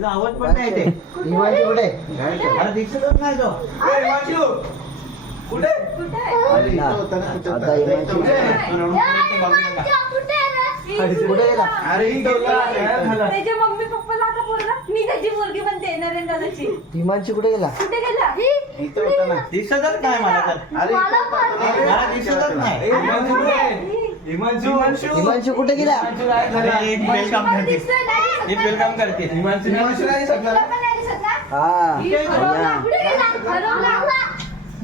त्याचा आवाज पण नाही येते. हिमांशू कुठे? अरे दिसतच नाही तो. कुठे आता हिमांशू कुठे गेला? अरे त्याच्या मम्मी पप्पाला आता बोलला मी त्याची मुलगी बनते नरेंद्राची. हिमांशू कुठे गेला? कुठे गेला दिसतच नाही मला तर. मला दिसतच नाही. हिमांशू कुठे गेला? अरे एक वेलकम करते. एक वेलकम करते. हा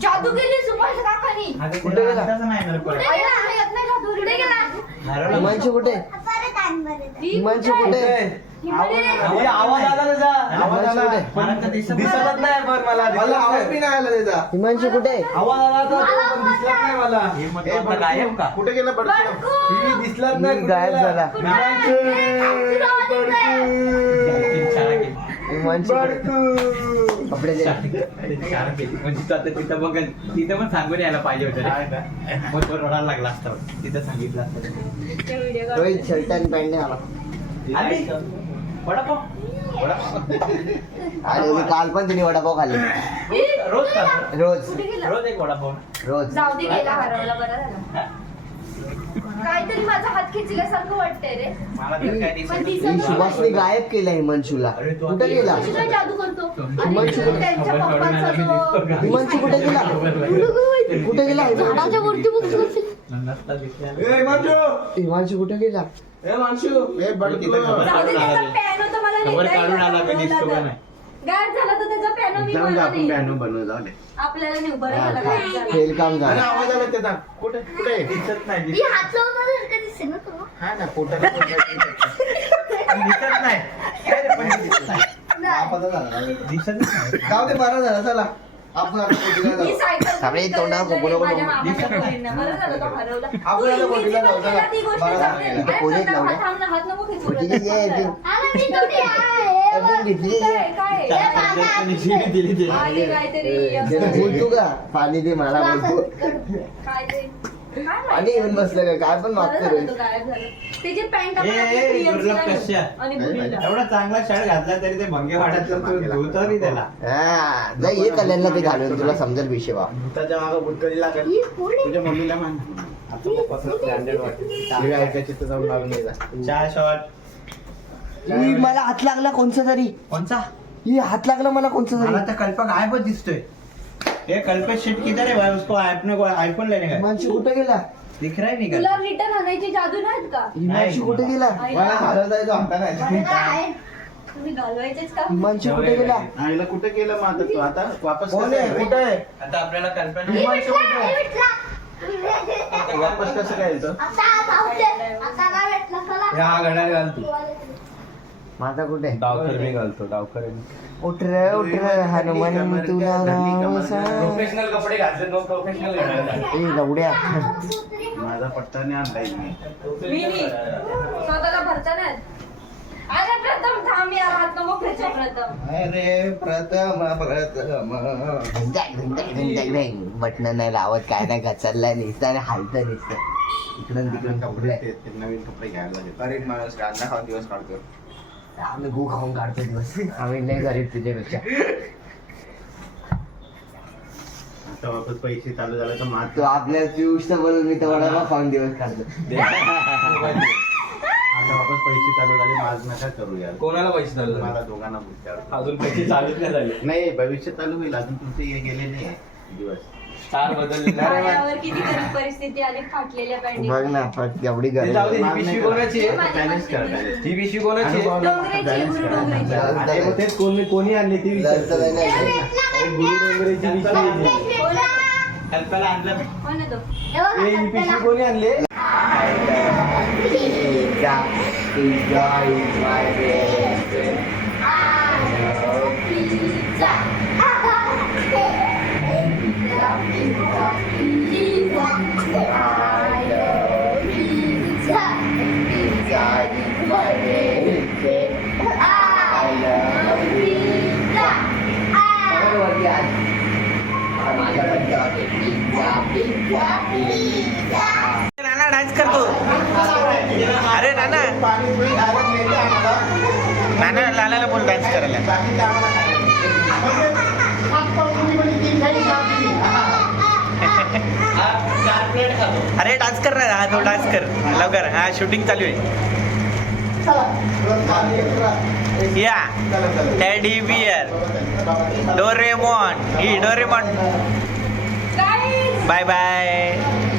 जादू केली सुभाष काकांनी. कुठे गेला? हिमांशू कुठे? हिमांशू कुठे? आवाज आला त्याचा. आवाज आला. मला तर दिसत दिसतच नाही पण मला आवाज बी नाही आला त्याचा. हिमांशू कुठे? आवाज आला तर पण दिसलाच नाही मला. हे मग तो आता गायब का? कुठे गेला ही दिसलाच नाही. ही गायब झाला. हिमांशू कपडे दे. म्हणजे तू आता तिथं बघ तिथं पण सांगून यायला पाहिजे होतं रे. मग तो रडायला लागला असता तिथं सांगितलं असतं. रोहित शर्ट आणि पॅन्ट आला. अरे वडापाव अरे मी काल पण तिने वडापाव खाल्ले. रोज खातो. रोज रोज एक वडापाव. रोज. जाऊ दे गेला हरवला बरं झालं. काहीतरी माझा हात खेचल्यासारखं वाटतंय रे. मला तर काय पण दिसत दिसत ही नाही. सुभाषने गायब केला हिमांशूला. कुठे गेला? कशी काय जादू करतो? हिमांशू आणि त्यांच्या पप्पाचा तो हिमांशू कुठे गेला? कुठे गेला? झाडाच्या वरती बघतो. नसता दिसला. हिमांशू कुठे गेला? जाऊ दे त्याचा पॅन होता मला खबर नेता काढून येईना आला मी बोलला दिसतो का तर. नाही. गायब झाला तर त्याचा पॅनो मी बोलला नाही. आपल्याला नाही बरं झालं गायब झाला. फेल काम झालं. आवाज आला त्याचा. कुठे कुठे दिसत नाही. ही हात लावून दिसते ना तुला. हा ना पोटाला दिसत नाही. काय रे, पण दिसत नाही. दिसतच नाही. जाऊ दे बरं झालं चला आपण आता पोटीला ही जाऊ. सायकल अरे, तोंडावर माझ्या कोकोला कोकोला. मामाच्या पोरींना. बरं झालं तो हरवला. आपण आता तू पोटीला इथे जाऊ, पण चला. केला ती गोष्ट बरं चांगली झालं. आहे. अरे, पोरीत प्रथम लावलं. हात हात नको खेचू. पोटी किती आहे? अजून घेतली काय काय दिली. आधी काहीतरी बोलतो का? पाणी दे मला बोलतो. काय ते काय माहिती? पाणी येऊन बसलं का? काय पण बरं मागतो झालं रे. तो गायब झाला. त्याची पॅन्ट आपण ए, आपल्या ए, प्रियंशीला दुर्लभ देऊ. कशा? आणि मुलीला. एवढा चांगला शर्ट घातला तरी ते भंगे वाटत धुतो मी त्याला. हा जा ये कल्याणला ते घालून तुला समजेल विषय बा. भूताच्या मागं भूतकळी लागेल. तुझ्या मम्मीला मान. आता मग कसं ब्रँडेड वाटेल. शिव्या ऐकायची तर जाऊन लावून ये जा. चार शॉट. ई, मला हात लागला कोणचा तरी. कोणचा? ही हात लागला मला कोणचा मला तरी. तर कल्पक गायबच दिसतोय. ये कल्पेश शेट किधर है भाई? उसको आईफोन लेने का हिमांशू कुठे गेला? दिख रहा ही नहीं तुला कल. रिटर्न आणायची जादू नाहीत का? हिमांशू कुठे गेला? मला हरवता येतो आता नाही. तुम्ही घालवायचेच का? हिमांशू कुठे गेला? आईला कुठे गेलं मग आता तू आता वापस कोण कसं आहे? येईल? कुठे आहे? आता आपल्याला कल्पना हिमांशू कुठे आहे? वापस कसं काय येतो? हा घड्याळ घाल तू. माझा कुठे? डावकर मी घालतो. डावकर उठ रे हनुमान तुला राम सांग. प्रोफेशनल कपडे घातले. नो प्रोफेशनल घड्याळ. ए लवड्या. माझा पट्टा नाही आणता येईल मी. मी नाही. स्वतःला भरता नाही. अरे प्रथम थांब यार हात नको खेचू प्रथम. अरे प्रथम बटन नाही लावत काय नाही घचरलाय नुसतं आणि हालतं नुसतं इकडून तिकडून कपडे कपडे. ते नवीन कपडे घ्यायला लागेल. गरीब माणूस कांदा खाऊन दिवस काढतो. आम्ही गु खाऊन काढतो दिवस. आम्ही नाही गरीब तुझ्यापेक्षा. आता वापस पैसे चालू झाले तर तो मात्र आपल्या पियुष तर बोलून मी तर वडापाव खाऊन दिवस काढतो. आता वापस पैसे चालू झाले माझ नका करू यार. कोणाला पैसे चालू मला दोघांना विचार. अजून पैसे चालूच नाही झाले. नाही भविष्य चालू होईल. अजून तुमचे हे गेले नाही दिवस. चार बदलले. माझ्यावर किती गरीब परिस्थिती आली फाटलेल्या पॅन्टी. बघ ना पण एवढी ते जाऊ दे, गरज. ही पिशवी कोणाची आहे? बॅलन्स कर बॅलन्स. ही पिशवी कोणाची आहे? डोंगरेची, गुरु डोंगरेची. अरे मग तेच कोणी आणली ती जर तर नाही अरे गुरु डोंगरेची पिशवी आहे. कल्पना आणलं. कोण आहे तो? ए, ही पिशवी कोणी आणली? Pizza, pizza is my best friend. Pizza is my best friend. I love pizza. Kamu lagi आज? माझा पिझ्झा पिझ्झा पिझ्झा. नाना डान्स करतो. अरे नाना नाना लालाला बोल डान्स कर. करायला. बाकी तर आम्हाला काय नाही. म्हणजे हात पाय कुणी म्हणे 3 खाई 4 दिली. हा 4 प्लेट खातो. अरे डान्स कर ना, हा तो डान्स कर लवकर. हा शूटिंग चालू आहे. या टेडी बियर डोरेमॉन ही डोरेमॉन. Guys, bye bye.